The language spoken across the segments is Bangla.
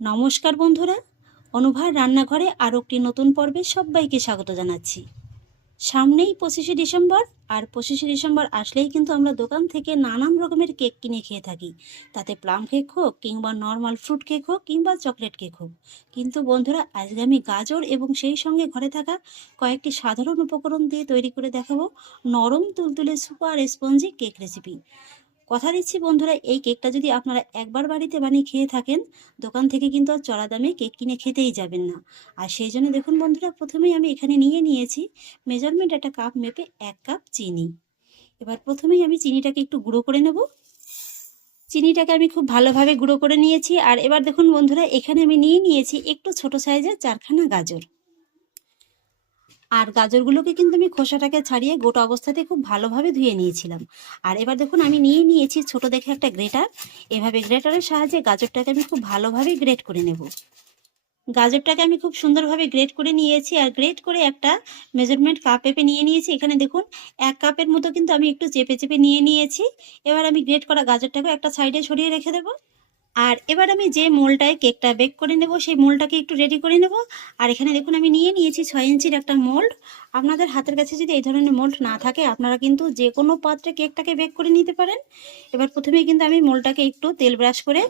নমস্কার বন্ধুরা, অনুভার রান্নাঘরে আরও একটি নতুন পর্বে সবাইকে স্বাগত জানাচ্ছি। সামনেই 25শে ডিসেম্বর, আর 25শে ডিসেম্বর আসলেই কিন্তু আমরা দোকান থেকে নানান রকমের কেক কিনে খেয়ে থাকি। তাতে প্লাম কেক হোক কিংবা নর্মাল ফ্রুট কেক হোক কিংবা চকলেট কেক হোক। কিন্তু বন্ধুরা, আজকে আমি গাজর এবং সেই সঙ্গে ঘরে থাকা কয়েকটি সাধারণ উপকরণ দিয়ে তৈরি করে দেখাবো নরম তুলতুলে সুপার স্পঞ্জি কেক রেসিপি। কথা দিচ্ছি বন্ধুরা, এই কেকটা যদি আপনারা একবার বাড়িতে বানিয়ে খেয়ে থাকেন, দোকান থেকে কিন্তু আর চড়া দামে কেক কিনে খেতেই যাবেন না। আর সেই জন্য দেখুন বন্ধুরা, প্রথমেই আমি এখানে নিয়েছি মেজারমেন্ট একটা কাপ মেপে 1 কাপ চিনি। এবার প্রথমেই আমি চিনিটাকে একটু গুঁড়ো করে নেব। চিনিটাকে আমি খুব ভালোভাবে গুঁড়ো করে নিয়েছি। আর এবার দেখুন বন্ধুরা, এখানে আমি নিয়েছি একটু ছোট সাইজের 4খানা গাজর। আর গাজরগুলোকে কিন্তু আমি খোসাটাকে ছাড়িয়ে গোটা অবস্থাতে খুব ভালোভাবে ধুয়ে নিয়েছিলাম। আর এবার দেখুন আমি নিয়েছি ছোট দেখে একটা গ্রেটার। এভাবে গ্রেটারের সাহায্যে গাজরটাকে আমি খুব ভালোভাবে গ্রেট করে নেব। গাজরটাকে আমি খুব সুন্দরভাবে গ্রেট করে নিয়েছি। আর গ্রেট করে একটা মেজারমেন্ট কাপ পেপে নিয়েছি। এখানে দেখুন 1 কাপের মতো কিন্তু আমি একটু চেপে চেপে নিয়েছি। এবার আমি গ্রেট করা গাজরটাকে একটা সাইডে সরিয়ে রেখে দেবো। আর এবার আমি যে মোলটায় কেকটা বেক করে নেব, সেই মোলটাকে একটু রেডি করে নেব। আর এখানে দেখুন আমি নিয়েছি 6 ইঞ্চির একটা মোল্ড। আপনাদের হাতের কাছে যদি এই ধরনের মোল্ড না থাকে, আপনারা কিন্তু যে কোনো পাত্রে কেকটাকে বেক করে নিতে পারেন। এবার প্রথমেই কিন্তু আমি মোলটাকে একটু তেল ব্রাশ করে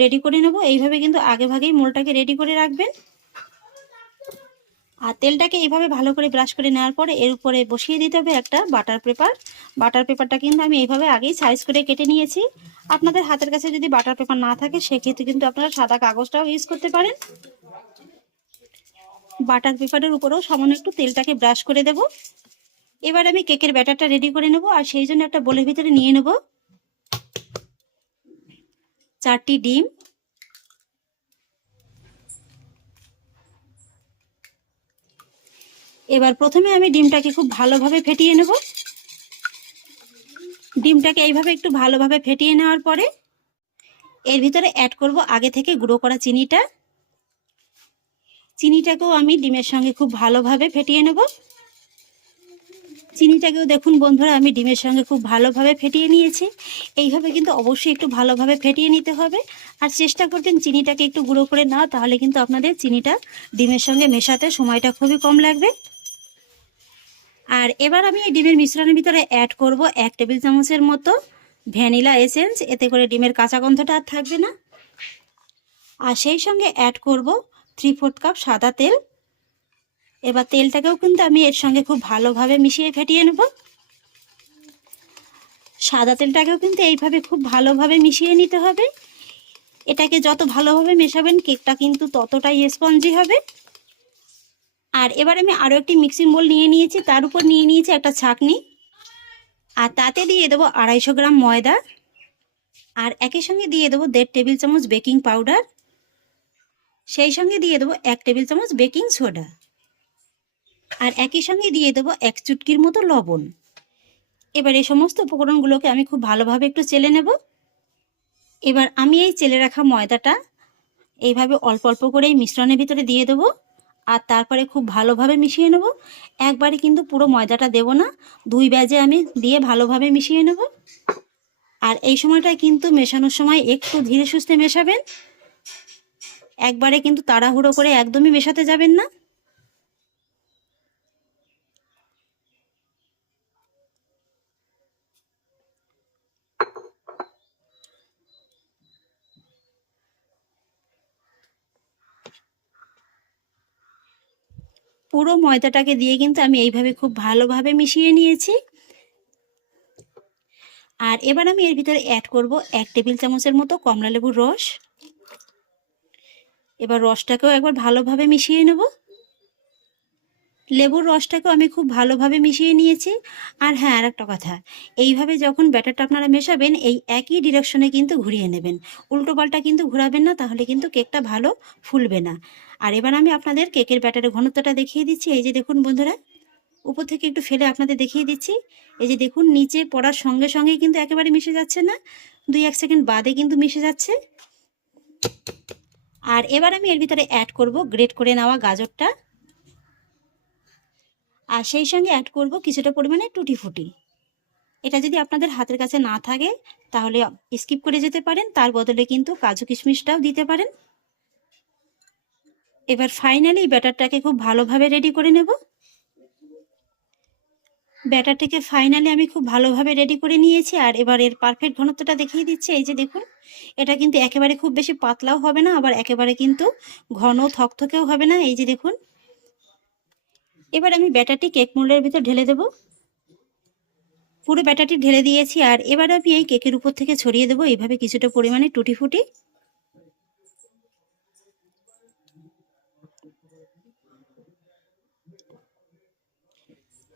রেডি করে নেব। এইভাবে কিন্তু আগে ভাগেই মোলটাকে রেডি করে রাখবেন। আর তেলটাকে এইভাবে ভালো করে ব্রাশ করে নেওয়ার পরে এর উপরে বসিয়ে দিতে হবে একটা বাটার পেপার। বাটার পেপারটা কিন্তু আমি এইভাবে আগেই সাইজ করে কেটে নিয়েছি। আপনাদের হাতের কাছে যদি বাটার পেপার না থাকে, সেক্ষেত্রে কিন্তু আপনারা সাদা কাগজটাও ইউজ করতে পারেন। বাটার পেপারের উপরেও সামান্য একটু তেলটাকে ব্রাশ করে দেব। এবার আমি কেকের ব্যাটারটা রেডি করে নেব। আর সেই জন্য একটা বোলের ভিতরে নিয়ে নেব 4টি ডিম। এবার প্রথমে আমি ডিমটাকে খুব ভালোভাবে ফেটিয়ে নেব। ডিমটাকে এইভাবে একটু ভালোভাবে ফেটিয়ে নেওয়ার পরে এর ভিতরে অ্যাড করব আগে থেকে গুঁড়ো করা চিনিটা। চিনিটাকেও আমি ডিমের সঙ্গে খুব ভালোভাবে ফেটিয়ে নেব। চিনিটাকেও দেখুন বন্ধুরা, আমি ডিমের সঙ্গে খুব ভালোভাবে ফেটিয়ে নিয়েছি। এইভাবে কিন্তু অবশ্যই একটু ভালোভাবে ফেটিয়ে নিতে হবে। আর চেষ্টা করবেন চিনিটাকে একটু গুঁড়ো করে নাও, তাহলে কিন্তু আপনাদের চিনিটা ডিমের সঙ্গে মেশাতে সময়টা খুবই কম লাগবে। আর এবার আমি এই ডিমের মিশ্রণের ভিতরে অ্যাড করব 1 টেবিল চামচের মতো ভ্যানিলা এসেন্স। এতে করে ডিমের কাঁচা গন্ধটা আর থাকবে না। আর সেই সঙ্গে অ্যাড করব 3/4 কাপ সাদা তেল। এবার তেলটাকেও কিন্তু আমি এর সঙ্গে খুব ভালোভাবে মিশিয়ে ফেটিয়ে নেব। সাদা তেলটাকেও কিন্তু এইভাবে খুব ভালোভাবে মিশিয়ে নিতে হবে। এটাকে যত ভালোভাবে মেশাবেন, কেকটা কিন্তু ততটাই স্পঞ্জি হবে। আর এবার আমি আরও একটি মিক্সিং বোল নিয়েছি। তার উপর নিয়েছি একটা ছাঁকনি। আর তাতে দিয়ে দেবো 250 গ্রাম ময়দা। আর একই সঙ্গে দিয়ে দেবো 1.5 টেবিল চামচ বেকিং পাউডার। সেই সঙ্গে দিয়ে দেবো 1 টেবিল চামচ বেকিং সোডা। আর একই সঙ্গে দিয়ে দেবো 1 চুটকির মতো লবণ। এবার এই সমস্ত উপকরণগুলোকে আমি খুব ভালোভাবে একটু চেলে নেব। এবার আমি এই চেলে রাখা ময়দাটা এইভাবে অল্প অল্প করে এই মিশ্রণের ভিতরে দিয়ে দেবো। আর তারপরে খুব ভালোভাবে মিশিয়ে নেব। একবারে কিন্তু পুরো ময়দাটা দেব না, 2 ব্যাচে আমি দিয়ে ভালোভাবে মিশিয়ে নেব। আর এই সময়টায় কিন্তু মেশানোর সময় একটু ধীরে সুস্থে মেশাবেন। একবারে কিন্তু তাড়াহুড়ো করে একদমই মেশাতে যাবেন না। পুরো ময়দাটাকে দিয়ে কিন্তু আমি এইভাবে খুব ভালোভাবে মিশিয়ে নিয়েছি। আর এবার আমি এর ভিতরে অ্যাড করব 1 টেবিল চামচের মতো কমলা লেবুর রস। এবার রসটাকেও একবার ভালোভাবে মিশিয়ে নেব। লেবুর রসটাকেও আমি খুব ভালোভাবে মিশিয়ে নিয়েছি। আর হ্যাঁ, আর একটা কথা, এইভাবে যখন ব্যাটারটা আপনারা মেশাবেন, এই একই ডিরেকশনে কিন্তু ঘুরিয়ে নেবেন। উল্টো পাল্টা কিন্তু ঘোরাবেন না, তাহলে কিন্তু কেকটা ভালো ফুলবে না। আর এবার আমি আপনাদের কেকের ব্যাটারের ঘনত্বটা দেখিয়ে দিচ্ছি। এই যে দেখুন বন্ধুরা, উপর থেকে একটু ফেলে আপনাদের দেখিয়ে দিচ্ছি। এই যে দেখুন, নিচে পড়ার সঙ্গে সঙ্গেই কিন্তু একেবারে মিশে যাচ্ছে না, 2-1 সেকেন্ড বাদে কিন্তু মিশে যাচ্ছে। আর এবার আমি এর ভিতরে অ্যাড করব গ্রেট করে নেওয়া গাজরটা। আর সেই সঙ্গে অ্যাড করব কিছুটা পরিমাণে টুটি ফুটি। এটা যদি আপনাদের হাতের কাছে না থাকে, তাহলে স্কিপ করে যেতে পারেন। তার বদলে কিন্তু কাজু কিশমিশটাও দিতে পারেন। এবার ফাইনালি ব্যাটারটাকে খুব ভালোভাবে রেডি করে নেব। ব্যাটারটাকে ফাইনালি আমি খুব ভালোভাবে রেডি করে নিয়েছি। আর এবার এর পারফেক্ট ঘনত্বটা দেখিয়ে দিচ্ছি। এই যে দেখুন, এটা কিন্তু একেবারে খুব বেশি পাতলাও হবে না, আবার একেবারে কিন্তু ঘন থকথকেও হবে না। এই যে দেখুন, এবার আমি ব্যাটারটি কেক মোল্ডের ভিতর ঢেলে দেব। পুরো ব্যাটারটি ঢেলে দিয়েছি। আর এবার আমি এই কেকের উপর থেকে ছড়িয়ে দেবো এইভাবে কিছুটা পরিমাণে টুটি ফুটি।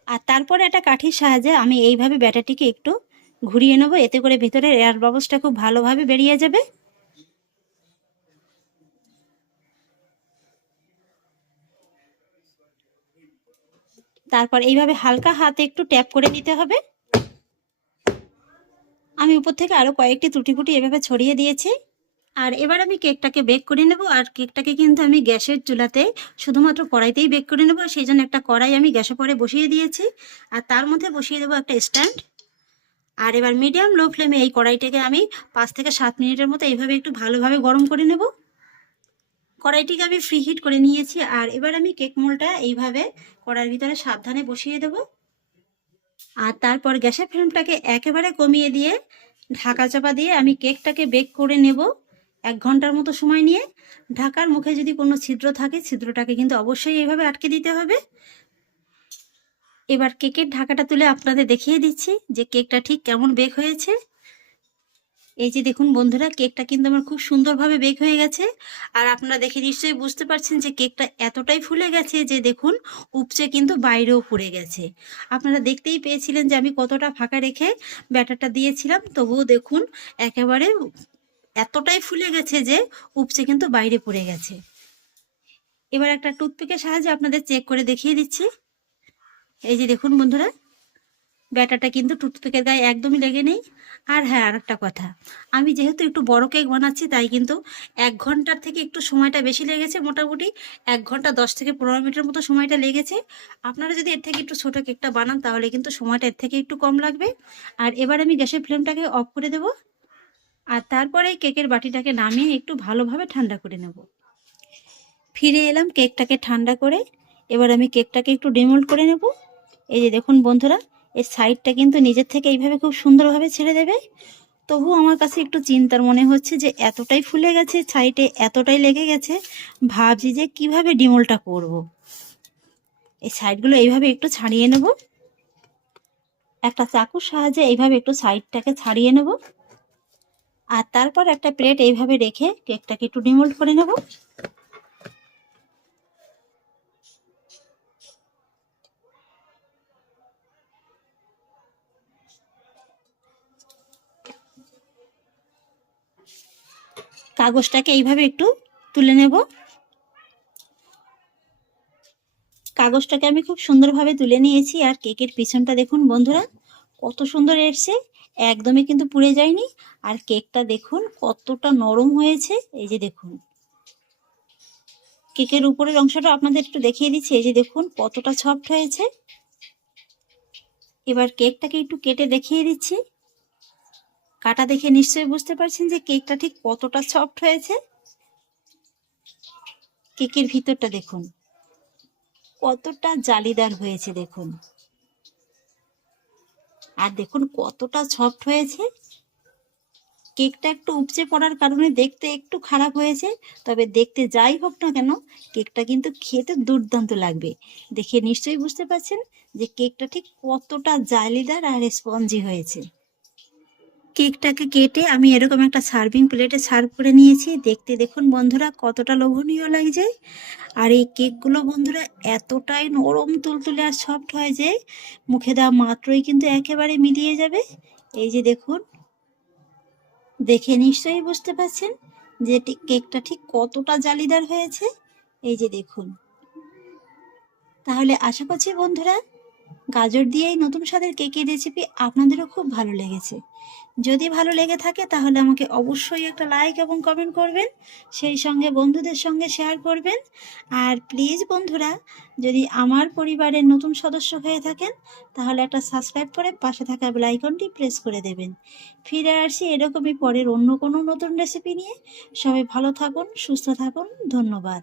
আর তারপরে একটা কাঠির সাহায্যে আমি এইভাবে ব্যাটারটিকে একটু ঘুরিয়ে নেব, এতে করে ভেতরের এয়ার বাবলসটা খুব ভালোভাবে বেরিয়ে যাবে। তারপর এইভাবে হালকা হাতে একটু ট্যাপ করে নিতে হবে। আমি উপর থেকে আরো কয়েকটি টুটি ফুটি এভাবে ছড়িয়ে দিয়েছি। আর এবার আমি কেকটাকে বেক করে নেব। আর কেকটাকে কিন্তু আমি গ্যাসের চুলাতে শুধুমাত্র কড়াইতেই বেক করে নেব, সেই জন্য একটা কড়াই আমি গ্যাসে পরে বসিয়ে দিয়েছি। আর তার মধ্যে বসিয়ে দেবো একটা স্ট্যান্ড। আর এবার মিডিয়াম লো ফ্লেমে এই কড়াইটাকে আমি 5 থেকে 7 মিনিটের মতো এইভাবে একটু ভালোভাবে গরম করে নেব। কড়াইটিকে আমি ফ্রি হিট করে নিয়েছি। আর এবার আমি কেক মোল্ডটা এইভাবে কড়াইয়ের ভিতরে সাবধানে বসিয়ে দেব। আর তারপর গ্যাসের ফ্লেমটাকে একেবারে কমিয়ে দিয়ে ঢাকা চাপা দিয়ে আমি কেকটাকে বেক করে নেব 1 ঘন্টার মতো সময় নিয়ে। ঢাকার মুখে যদি কোনো ছিদ্র থাকে, ছিদ্রটাকে কিন্তু অবশ্যই এইভাবে আটকে দিতে হবে। এবার কেকের ঢাকাটা তুলে আপনাদের দেখিয়ে দিচ্ছি যে কেকটা ঠিক কেমন বেক হয়েছে। এই যে দেখুন বন্ধুরা, কেকটা কিন্তু আমার খুব সুন্দরভাবে বেক হয়ে গেছে। আর আপনারা দেখে নিশ্চয়ই বুঝতে পারছেন যে কেকটা এতটাই ফুলে গেছে যে দেখুন উপচে কিন্তু বাইরেও পড়ে গেছে। আপনারা দেখতেই পেয়েছিলেন যে আমি কতটা ফাঁকা রেখে ব্যাটারটা দিয়েছিলাম, তবুও দেখুন একেবারে এতটাই ফুলে গেছে যে উপচে কিন্তু বাইরে পড়ে গেছে। এবার একটা টুথপিকের সাহায্যে আপনাদের চেক করে দেখিয়ে দিচ্ছি। এই যে দেখুন বন্ধুরা, ব্যাটারটা কিন্তু টুথপিকের গায়ে একদমই লেগে নেই। আর হ্যাঁ, আর একটা কথা, আমি যেহেতু একটু বড় কেক বানাচ্ছি তাই কিন্তু 1 ঘন্টার থেকে একটু সময়টা বেশি লেগেছে। মোটামুটি 1 ঘন্টা 10 থেকে 15 মিনিটের মতো সময়টা লেগেছে। আপনারা যদি এর থেকে একটু ছোট কেকটা বানান তাহলে কিন্তু সময়টা এর থেকে একটু কম লাগবে। আর এবার আমি গ্যাসের ফ্লেমটাকে অফ করে দেব। আর তারপরে কেকের বাটিটাকে নামিয়ে একটু ভালোভাবে ঠান্ডা করে নেব। ফিরে এলাম কেকটাকে ঠান্ডা করে। এবার আমি কেকটাকে একটু ডিমোল্ড করে নেব। এই যে দেখুন বন্ধুরা, এর সাইডটা কিন্তু নিজের থেকে এইভাবে খুব সুন্দরভাবে ছেড়ে দেবে। তবু আমার কাছে একটু চিন্তার মনে হচ্ছে যে এতটাই ফুলে গেছে, সাইডে এতটাই লেগে গেছে, ভাবছি যে কিভাবে ডিমোলটা করব। এই সাইডগুলো এইভাবে একটু ছাড়িয়ে নেব। একটা চাকুর সাহায্যে এইভাবে একটু সাইডটাকে ছাড়িয়ে নেব। আর তারপর একটা প্লেট এইভাবে রেখে কেকটাকে একটু ডিমোল্ড করে নেব। কাগজটাকে এইভাবে একটু তুলে নেব। কাগজটাকে আমি খুব সুন্দরভাবে তুলে নিয়েছি। আর কেকের পিছনটা দেখুন বন্ধুরা কত সুন্দর এসছে, একদমই কিন্তু পুড়ে যায়নি। আর কেকটা দেখুন কতটা নরম হয়েছে। এই যে দেখুন, কেকের উপরের অংশটা আপনাদের একটু দেখিয়ে দিচ্ছি। এই যে দেখুন কতটা সফট হয়েছে। এবার কেকটাকে একটু কেটে দেখিয়ে দিচ্ছি। কাটা দেখে নিশ্চয়ই বুঝতে পারছেন যে কেকটা ঠিক কতটা সফট হয়েছে। কেকের ভিতরটা দেখুন কতটা জালিদার হয়েছে দেখুন। আর দেখুন কতটা সফট হয়েছে। কেকটা একটু উপচে পড়ার কারণে দেখতে একটু খারাপ হয়েছে, তবে দেখতে যাই হোক না কেন কেকটা কিন্তু খেতে দুর্দান্ত লাগবে। দেখে নিশ্চয়ই বুঝতে পারছেন যে কেকটা ঠিক কতটা জালিদার আর স্পঞ্জি হয়েছে। কেকটাকে কেটে আমি এরকম একটা সার্ভিং প্লেটে সার্ভ করে নিয়েছি। দেখতে দেখুন বন্ধুরা কতটা লোভনীয় লাগছে। আর এই কেকগুলো বন্ধুরা এতটাই নরম তুলতুলে আর সফট হয় যে মুখে দেওয়া মাত্রই কিন্তু একেবারে মিলিয়ে যাবে। এই যে দেখুন, দেখে নিশ্চয়ই বুঝতে পারছেন যে কেকটা ঠিক কতটা জালিদার হয়েছে। এই যে দেখুন। তাহলে আশা করছি বন্ধুরা গাজর দিয়ে এই নতুন স্বাদের কেকের রেসিপি আপনাদেরও খুব ভালো লেগেছে। যদি ভালো লেগে থাকে তাহলে আমাকে অবশ্যই একটা লাইক এবং কমেন্ট করবেন, সেই সঙ্গে বন্ধুদের সঙ্গে শেয়ার করবেন। আর প্লিজ বন্ধুরা, যদি আমার পরিবারের নতুন সদস্য হয়ে থাকেন তাহলে একটা সাবস্ক্রাইব করে পাশে থাকা বেল আইকনটি প্রেস করে দেবেন। ফিরে আসি এরকমই পরের অন্য কোনো নতুন রেসিপি নিয়ে। সবাই ভালো থাকুন, সুস্থ থাকুন। ধন্যবাদ।